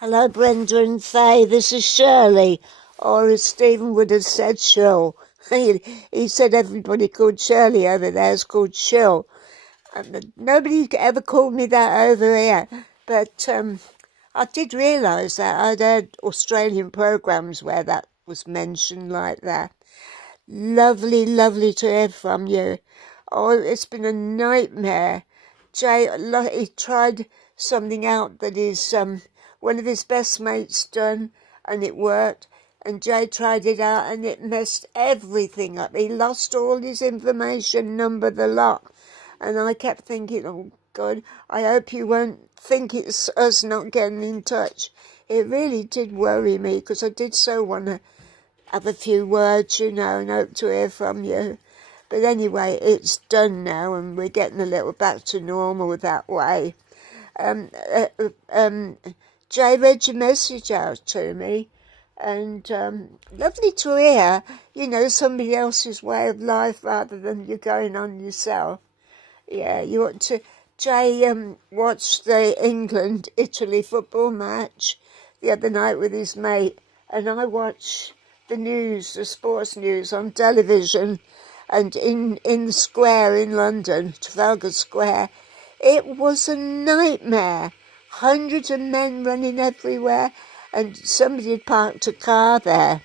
Hello, Brenda and Faye. This is Shirley, or as Stephen would have said, Shirl. He said everybody called Shirley over there is called Shirl. Nobody ever called me that over here, but I did realise that I'd heard Australian programmes where that was mentioned like that. Lovely, lovely to hear from you. Oh, it's been a nightmare. Jay, he tried something out that one of his best mates done, and it worked. And Jay tried it out, and it messed everything up. He lost all his information, number, the lot. And I kept thinking, oh, God, I hope you won't think it's us not getting in touch. It really did worry me, because I did so want to have a few words, and hope to hear from you. But anyway, it's done now, and we're getting a little back to normal that way. Jay read your message out to me, and lovely to hear, somebody else's way of life rather than you going on yourself. Yeah, you ought to. Jay watched the England-Italy football match the other night with his mate, and I watched the sports news on television, and in the square in London, Trafalgar Square, it was a nightmare. Hundreds of men running everywhere, and somebody had parked a car there,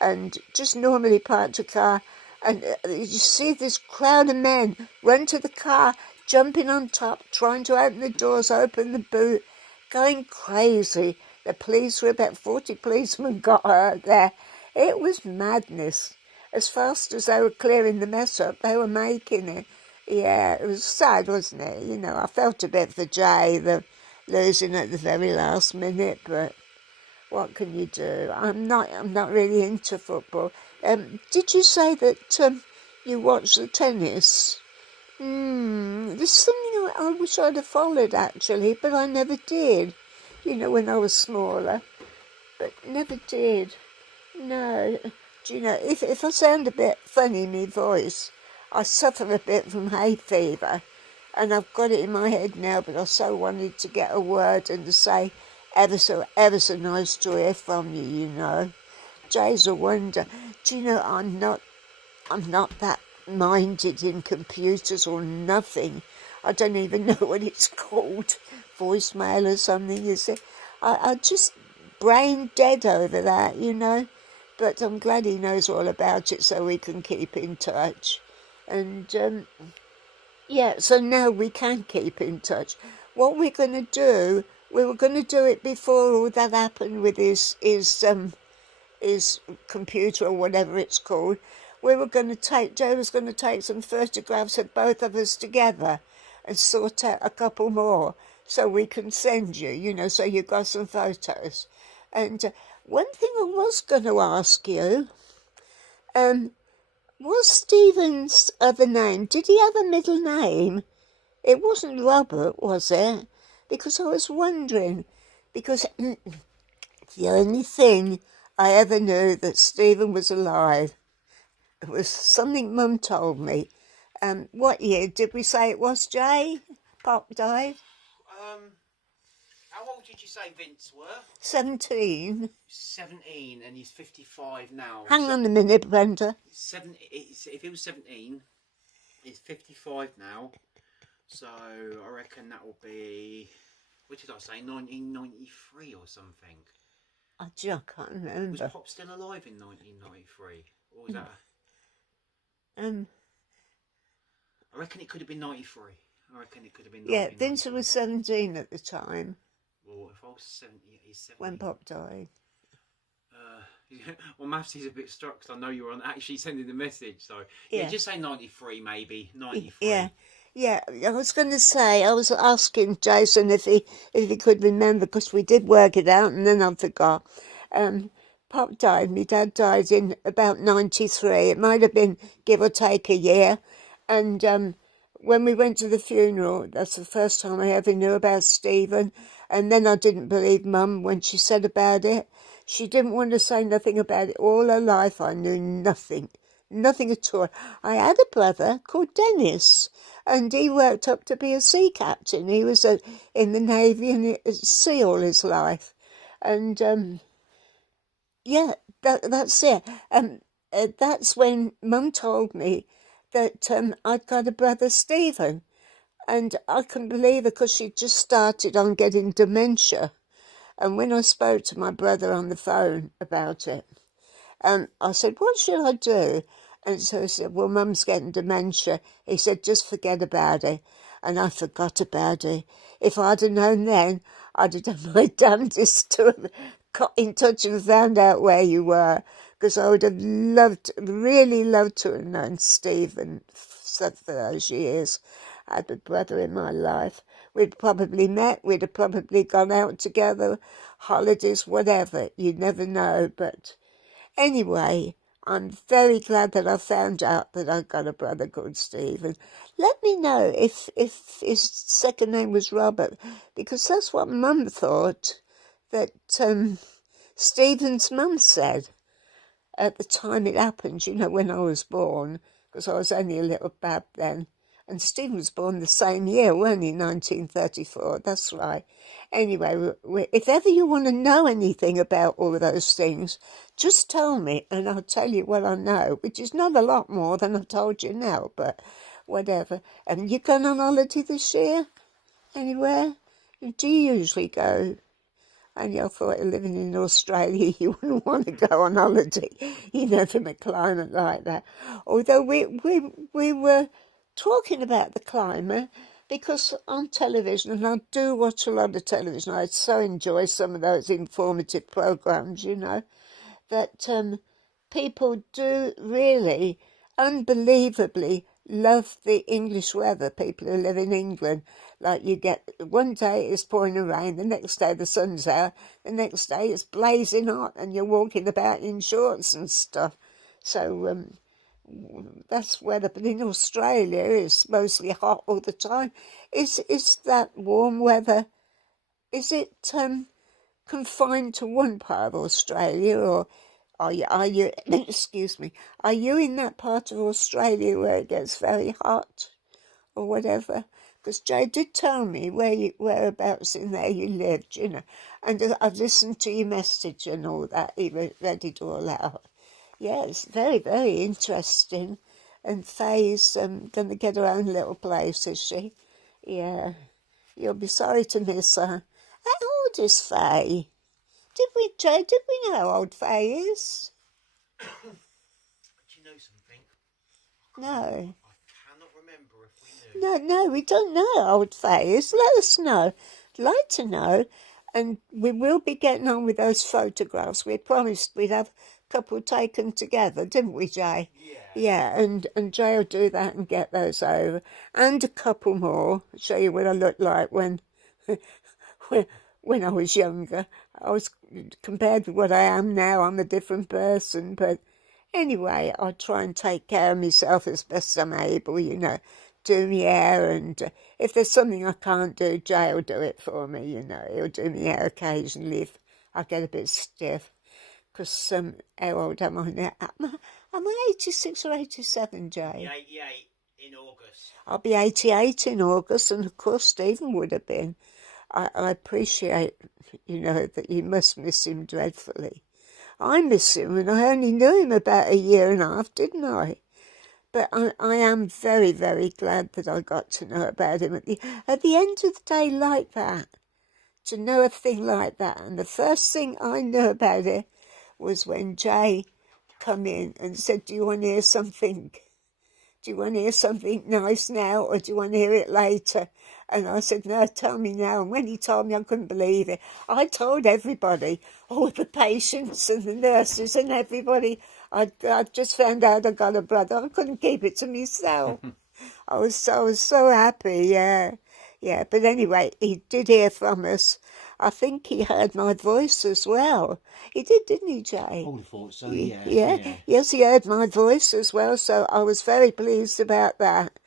and just normally parked a car, and you see this crowd of men run to the car, jumping on top, trying to open the doors, open the boot, going crazy. The police were about 40 policemen got hurt there. It was madness. As fast as they were clearing the mess up, they were making it. Yeah, it was sad, wasn't it? I felt a bit for Jay, the losing at the very last minute, but what can you do? I'm not really into football. Did you say that you watched the tennis? There's something I wish I'd have followed, actually, but I never did. When I was smaller, but never did. No. Do if I sound a bit funny in my voice, I suffer a bit from hay fever, and I've got it in my head now, but I so wanted to get a word and to say ever so nice to hear from you, Jay's a wonder. Do I'm not that minded in computers or nothing. I don't even know what it's called, voicemail or something, you see. I just brain dead over that, but I'm glad he knows all about it so we can keep in touch. And yeah, so now we can keep in touch. What we're going to do, we were going to do it before all that happened with his computer or whatever it's called. Joe was going to take some photographs of both of us together and sort out a couple more so we can send you, so you got some photos. And one thing I was going to ask you, was Stephen's other name, did he have a middle name? It wasn't Robert, was it? Because I was wondering, because the only thing I ever knew that Stephen was alive, it was something Mum told me. What year did we say it was, Jay? Pop died? How old did you say Vince were? 17. 17, and he's 55 now. Hang on a minute, Brenda. If he was 17, he's 55 now. So I reckon that will be, what did I say, 1993 or something? I just can't remember. Was Pop still alive in 1993? Or was that... I reckon it could have been 93. I reckon it could have been 93. Yeah, Vincent was 17 at the time. Well, if I was 70, he's 70. When Pop died. Well, Maths is a bit struck because I know you were on actually sending the message. So, yeah, just say 93 maybe. 93. Yeah, I was going to say, I was asking Jason if he could remember, because we did work it out and then I forgot. Pop died, my dad died in about 93. It might have been give or take a year. And when we went to the funeral, that's the first time I ever knew about Stephen. And then I didn't believe Mum when she said about it. She didn't want to say nothing about it. All her life I knew nothing at all. I had a brother called Dennis, and he worked up to be a sea captain. He was in the Navy and at sea all his life. And yeah, that's it. That's when Mum told me that I'd got a brother Stephen, and I couldn't believe it because she'd just started on getting dementia. And when I spoke to my brother on the phone about it, I said, "What should I do?" And so he said, "Well, Mum's getting dementia." He said, "Just forget about it." And I forgot about it. If I'd have known then, I'd have done my damnedest to have got in touch and found out where you were, because I would have really loved to have known Stephen for those years. I had a brother in my life. We'd probably met, we'd have probably gone out together, holidays, whatever. You never know, but anyway, I'm very glad that I found out that I got a brother called Stephen. Let me know if his second name was Robert, because that's what Mum thought that Stephen's mum said at the time it happened, you know, when I was born, because I was only a little bab then. And Stephen was born the same year, weren't he? 1934, that's right. Anyway, if ever you want to know anything about all of those things, just tell me and I'll tell you what I know, which is not a lot more than I've told you now, but whatever. And you going on holiday this year? Anywhere? Do you usually go? And I thought, living in Australia, you wouldn't want to go on holiday, you know, from a climate like that. Although we were talking about the climate, because on television, and I do watch a lot of television, I so enjoy some of those informative programs, you know, that people do really, unbelievably, love the English weather, people who live in England. Like, you get one day it's pouring rain, the next day the sun's out, the next day it's blazing hot and you're walking about in shorts and stuff. So that's weather. But in Australia it's mostly hot all the time. Is that warm weather, is it confined to one part of Australia, or are you excuse me, are you in that part of Australia where it gets very hot or whatever? Because Jay did tell me whereabouts in there you lived, you know, and I've listened to your message and all that. He read it all out. Yeah, it's very, very interesting. And Faye's going to get her own little place, is she? Yeah. You'll be sorry to miss her. How old is Faye? Did we know how old Faye is? Do you know something? No. I cannot remember if we knew. No, we don't know how old Faye is. Let us know. I'd like to know. And we will be getting on with those photographs. We promised we'd have a couple taken together, didn't we, Jay? Yeah. Yeah, and Jay will do that and get those over. And a couple more. Show you what I looked like when when I was younger. I was, compared with what I am now, I'm a different person. But anyway, I try and take care of myself as best I'm able, you know, do my hair, and if there's something I can't do, Jay will do it for me, you know. He'll do my hair occasionally if I get a bit stiff. Because, how old am I now? Am I 86 or 87, Jay? You're 88 in August. I'll be 88 in August, and of course Stephen would have been. I appreciate, you know, that you must miss him dreadfully. I miss him, and I only knew him about a year and a half, didn't I? But I am very, very glad that I got to know about him at the end of the day like that, to know a thing like that. And the first thing I knew about it was when Jay come in and said, do you want to hear something? Do you want to hear something nice now, or do you want to hear it later? And I said, no, tell me now. And when he told me, I couldn't believe it. I told everybody, all the patients and the nurses and everybody. I just found out I got a brother. I couldn't keep it to myself. I was so happy, yeah. Yeah, but anyway, he did hear from us. I think he heard my voice as well. He did, didn't he, Jay? I would have thought so, yeah. Yes, he heard my voice as well, so I was very pleased about that.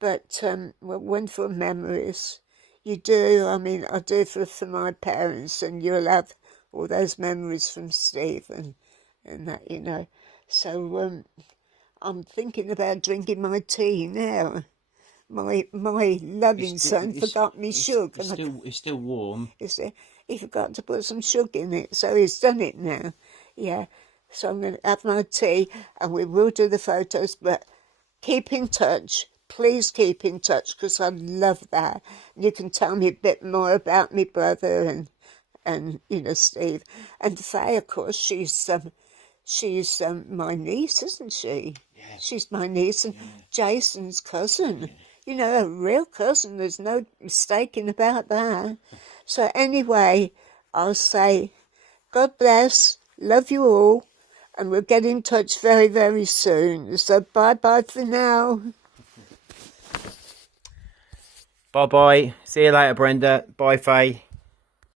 But wonderful memories. You do, I mean, I do for my parents, and you'll have all those memories from Steve and that, you know. So I'm thinking about drinking my tea now. my loving son forgot me sugar. It's still warm. He forgot to put some sugar in it, so he's done it now. Yeah, so I'm going to have my tea, and we will do the photos, but keep in touch. Please keep in touch, because I love that. You can tell me a bit more about my brother and you know, Steve. And Faye, of course, she's my niece, isn't she? Yeah. She's my niece and Jason's cousin. Yeah. You know, a real cousin. There's no mistaking about that. So anyway, I'll say, God bless, love you all, and we'll get in touch very, very soon. So bye-bye for now. Bye-bye. See you later, Brenda. Bye, Faye.